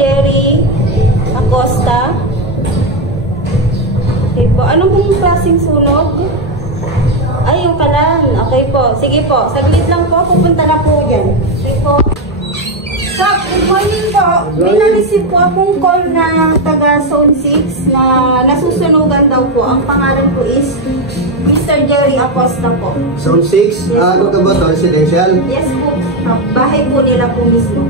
Jerry Acosta. Okay po. Ano pong klaseng sunog? Ay, yung kalan. Okay po. Sige po. Saglit lang po. Pupunta na po yan. Okay po. So, good morning po. May na-receive po akong call na taga Zone 6 na nasusunugan daw po. Ang pangalan po is Mr. Jerry Acosta po. Zone 6? Yes, ano ka ba ito? Residential? Yes po. Bahay po nila po mismo.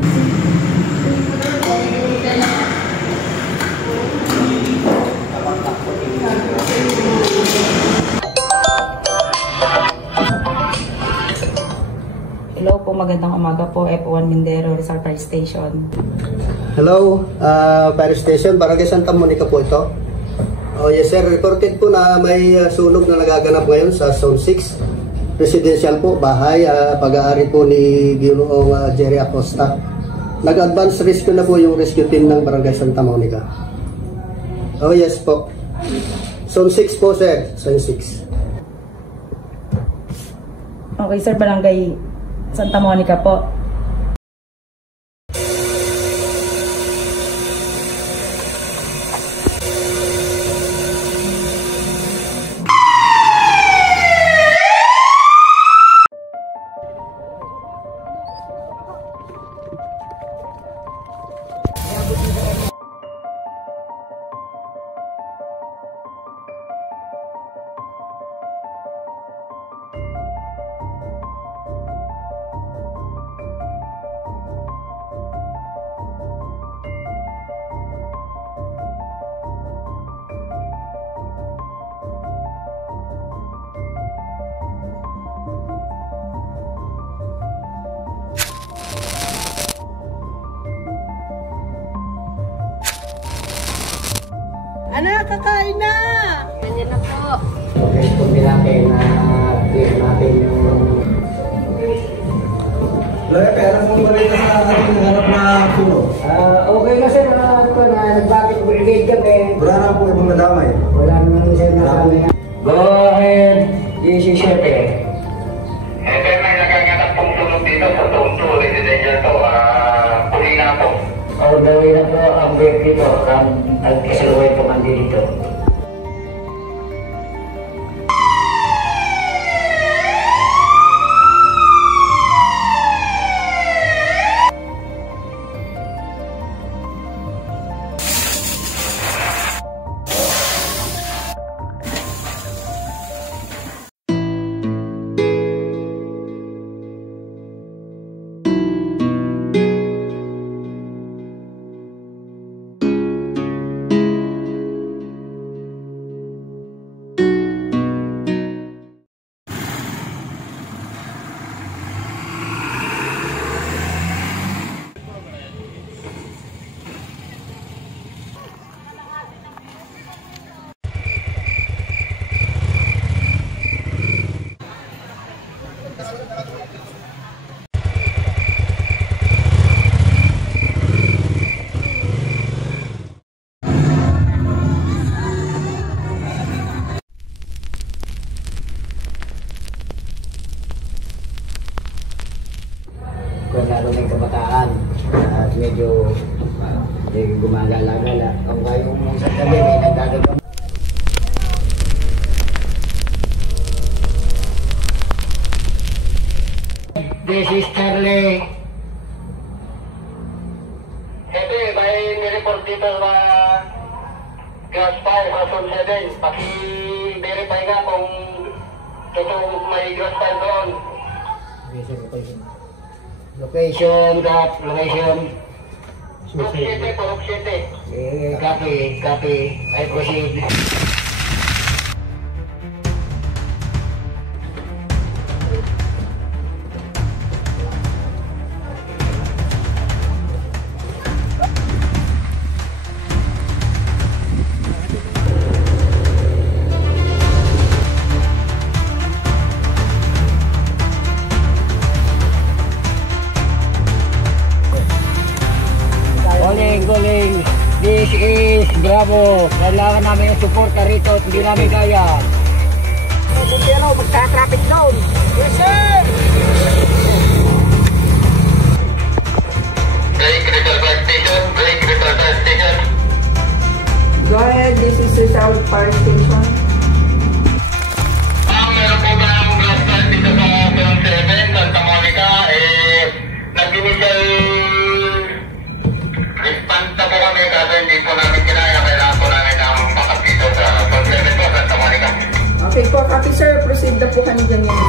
Hello po, magandang umaga po, F1 Mindero, Rizal Fire Station. Hello, Fire Station, Barangay Santa Monica po ito. Oh yes sir, reported po na may sunog na nagaganap ngayon sa Zone 6. Residential po, bahay, pag-aari po ni Ginoong Jerry Acosta. Nag-advance rescue na po yung rescue team ng Barangay Santa Monica. Oh yes po. Zone 6 po sir, Zone 6. Okay sir, Barangay Santa Monica po. Anak, kakain na! Ganyan na po. Okay, kung natin na clear natin yung... Loya, kaya lang mong balita sa ating hanap na sunog. Okay na sir, nagbakit brigade kami. Wala na po ibang nadamay. Wala naman sir na kami. Go ahead, DC7. May nagaganap pong sunog dito sa Zone 2, residential to, Pulina po. All the way na po ang break dito, ang Alcasalway Commander dito. Kung lalo ng kabataan at medyo gumagala-gala. Kung kayo sa gabi, may nagdadagam. This is Charlie. Ito may nireport dito na gas fire sa Zone 7. Paki-verify nga kung totoong may gas fire doon. Location, location. Purok 7, Purok 7. Copy. I proceed. Calling. This is Bravo. Kailangan namin yung suporta rito at hindi namin kaya. Magka-traffic zone. Yes, sir! Break, Rizal Fire Station. Break, Rizal East Rizal Fire Station. Meron po ba ang grass fire dito sa Zone 7, Santa Monica? Nag-initial response na po kami kasi hindi po namin kinaya. Kailangan po namin ang backup dito sa Zone 7 po, Santa Monica. Okay po, copy sir. Proceed na po kami dyan ngayon.